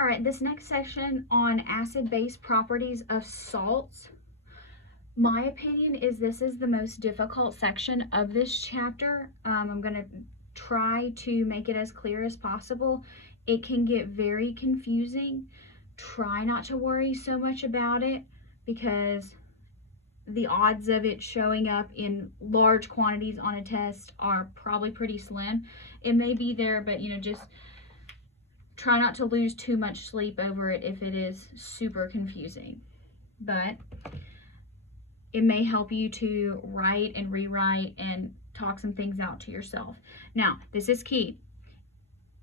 All right, this next section on acid-base properties of salts. My opinion is this is the most difficult section of this chapter. I'm going to try to make it as clear as possible. It can get very confusing. Try not to worry so much about it because the odds of it showing up in large quantities on a test are probably pretty slim. It may be there, but just try not to lose too much sleep over it if it is super confusing. But it may help you to write and rewrite and talk some things out to yourself. Now, this is key.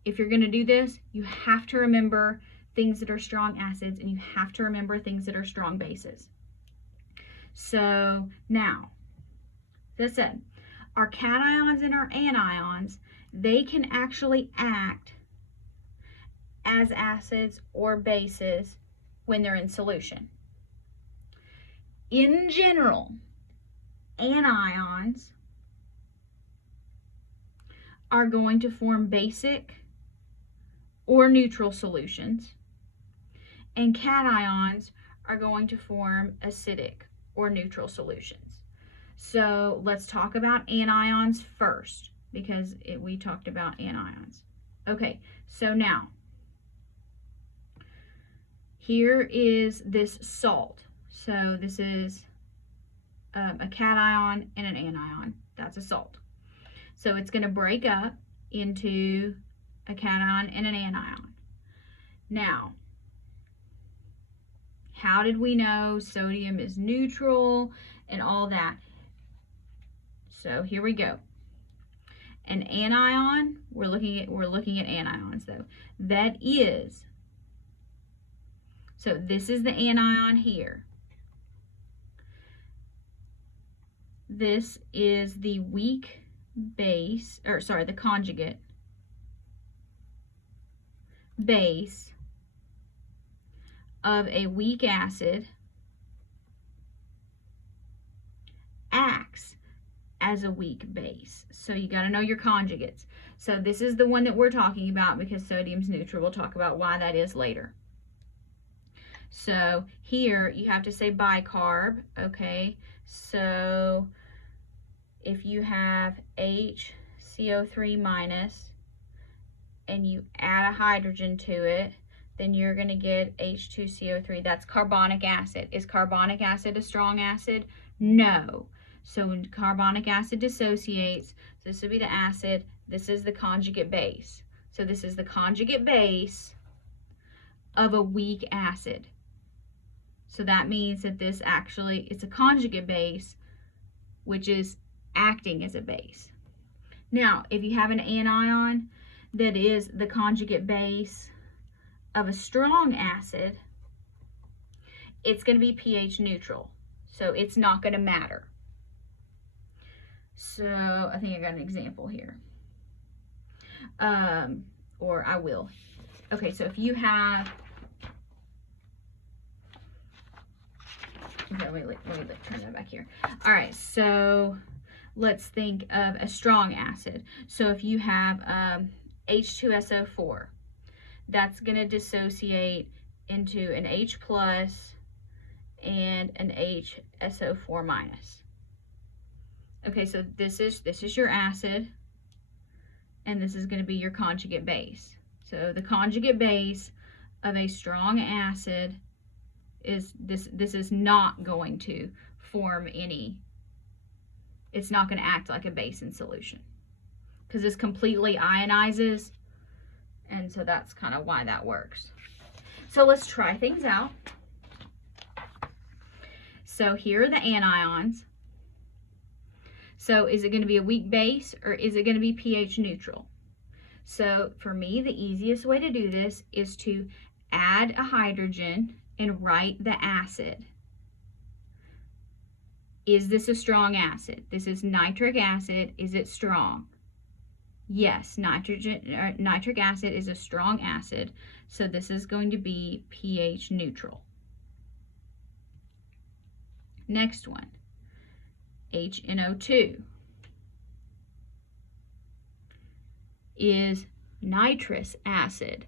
If you're going to do this, you have to remember things that are strong acids and you have to remember things that are strong bases. So now, as I said, our cations and our anions, they can actually act as acids or bases when they're in solution. In general, anions are going to form basic or neutral solutions, and cations are going to form acidic or neutral solutions. So let's talk about anions first because we talked about anions. Okay, so now here is this salt. So this is a cation and an anion. That's a salt. So it's going to break up into a cation and an anion. Now, how did we know sodium is neutral and all that? So here we go. An anion, we're looking at anions though. That is, so this is the anion here. This is the weak base, or sorry, the conjugate base of a weak acid acts as a weak base. So you got to know your conjugates. So this is the one that we're talking about because sodium's neutral. We'll talk about why that is later. So here you have to say bicarb, okay? So if you have HCO3 minus and you add a hydrogen to it, then you're going to get H2CO3. That's carbonic acid. Is carbonic acid a strong acid? No. So when carbonic acid dissociates, this would be the acid, this is the conjugate base. So this is the conjugate base of a weak acid. So that means that this actually, it's a conjugate base, which is acting as a base. Now, if you have an anion that is the conjugate base of a strong acid, it's going to be pH neutral. So it's not going to matter. So I think I got an example here. Or I will. Okay, so if you have, okay, wait, turn that back here. All right, so let's think of a strong acid. So if you have H2SO4, that's going to dissociate into an H plus and an HSO4 minus. Okay, so this is your acid, and this is going to be your conjugate base. So the conjugate base of a strong acid is this is not going to form any, it's not going to act like a base in solution because this completely ionizes, and so that's kind of why that works. So let's try things out. So here are the anions. So is it going to be a weak base or is it going to be pH neutral? So for me, the easiest way to do this is to add a hydrogen and write the acid. Is this a strong acid? This is nitric acid. Is it strong? Yes, nitric acid is a strong acid. So this is going to be pH neutral. Next one, HNO2. Is nitrous acid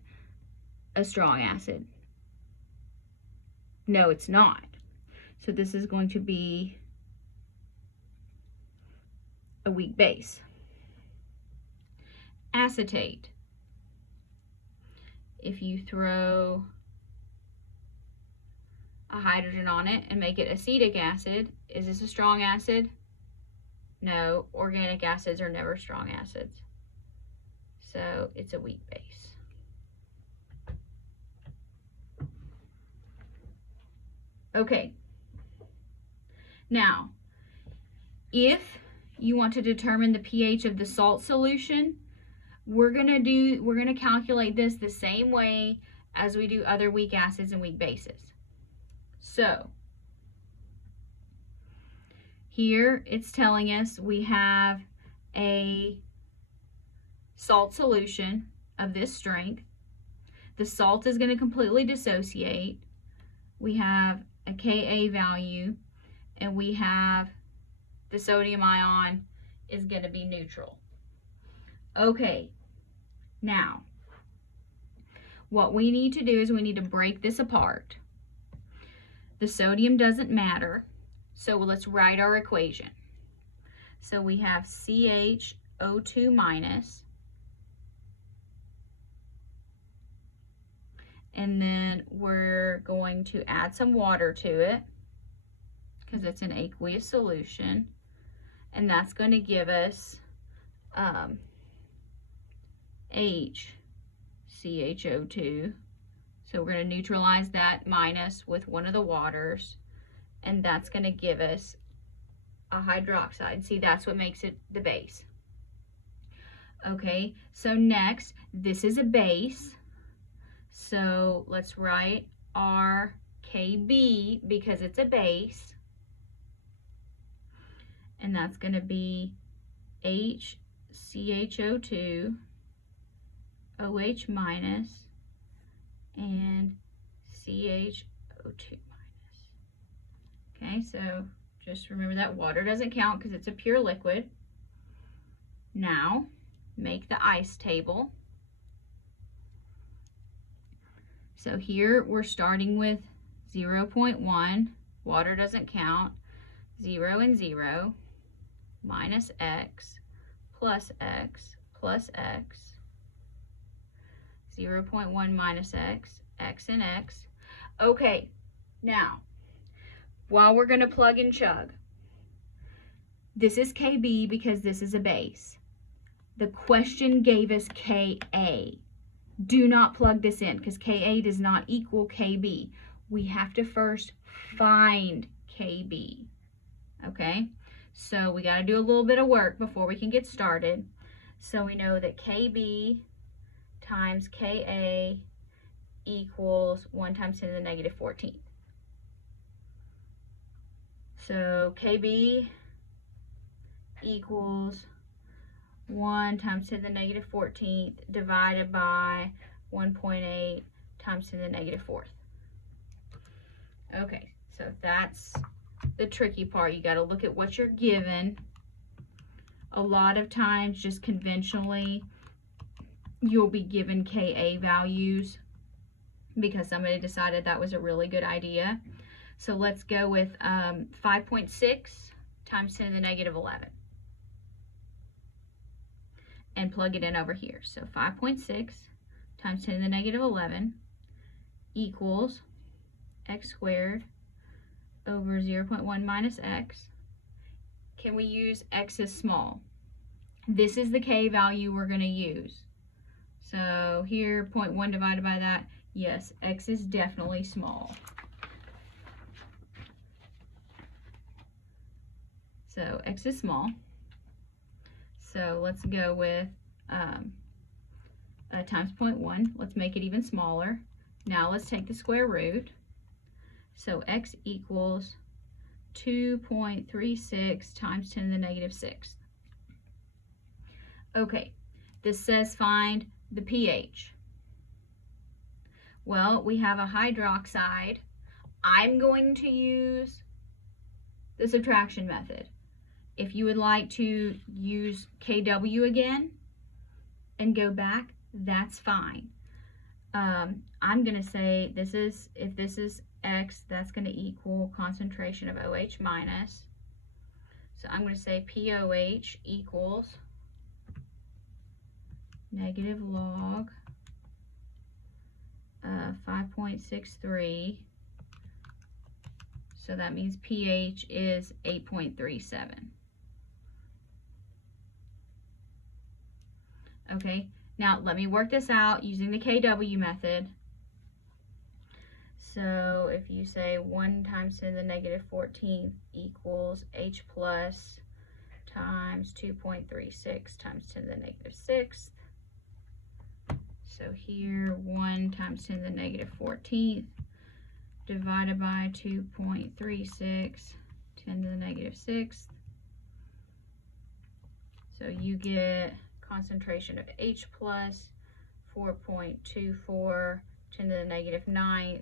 a strong acid. No, it's not. So this is going to be a weak base. Acetate. If you throw a hydrogen on it and make it acetic acid, is this a strong acid? No, organic acids are never strong acids. So it's a weak base. Okay. Now, if you want to determine the pH of the salt solution, we're gonna calculate this the same way as we do other weak acids and weak bases. So here it's telling us we have a salt solution of this strength. The salt is going to completely dissociate. We have a Ka value, and we have the sodium ion is going to be neutral. Okay, now what we need to do is we need to break this apart. The sodium doesn't matter, so let's write our equation. So we have CHO2 minus, and then we're going to add some water to it because it's an aqueous solution, and that's going to give us HCHO2. So we're going to neutralize that minus with one of the waters, and that's going to give us a hydroxide. See, that's what makes it the base. Okay, so next, this is a base. So let's write our Kb because it's a base. And that's going to be HCHO2, OH minus, and CHO2 minus. Okay, so just remember that water doesn't count because it's a pure liquid. Now, make the ice table. So here we're starting with 0.1, water doesn't count, 0 and 0, minus x, plus x, plus x, 0.1 minus x, x and x. Okay, now, while we're going to plug and chug, this is Kb because this is a base. The question gave us Ka. Do not plug this in because Ka does not equal Kb. We have to first find Kb. Okay, so we got to do a little bit of work before we can get started. So we know that Kb times Ka equals 1 times 10 to the negative 14th. So Kb equals 1 times 10 to the negative 14th divided by 1.8 times 10 to the negative 4th. Okay, so that's the tricky part. You got to look at what you're given. A lot of times, just conventionally, you'll be given Ka values because somebody decided that was a really good idea. So let's go with 5.6 times 10 to the negative 11. And plug it in over here. So 5.6 times 10 to the negative 11 equals x squared over 0.1 minus x. Can we use x as small? This is the K value we're going to use. So here, 0.1 divided by that, yes, x is definitely small. So x is small. So let's go with times 0.1. Let's make it even smaller. Now let's take the square root. So x equals 2.36 times 10 to the negative 6th. Okay, this says find the pH. Well, we have a hydroxide. I'm going to use the subtraction method. If you would like to use Kw again and go back, that's fine. I'm going to say this is, if this is X, that's going to equal concentration of OH minus. So I'm going to say POH equals negative log 5.63. So that means pH is 8.37. Okay, now let me work this out using the KW method. So if you say 1 times 10 to the negative 14th equals H plus times 2.36 times 10 to the negative 6th. So here 1 times 10 to the negative 14th divided by 2.36, 10 to the negative 6th. So you get concentration of H plus 4.24, 10 to the negative 9th.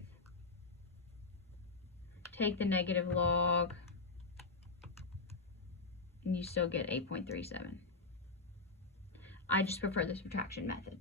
Take the negative log, and you still get 8.37. I just prefer the subtraction method.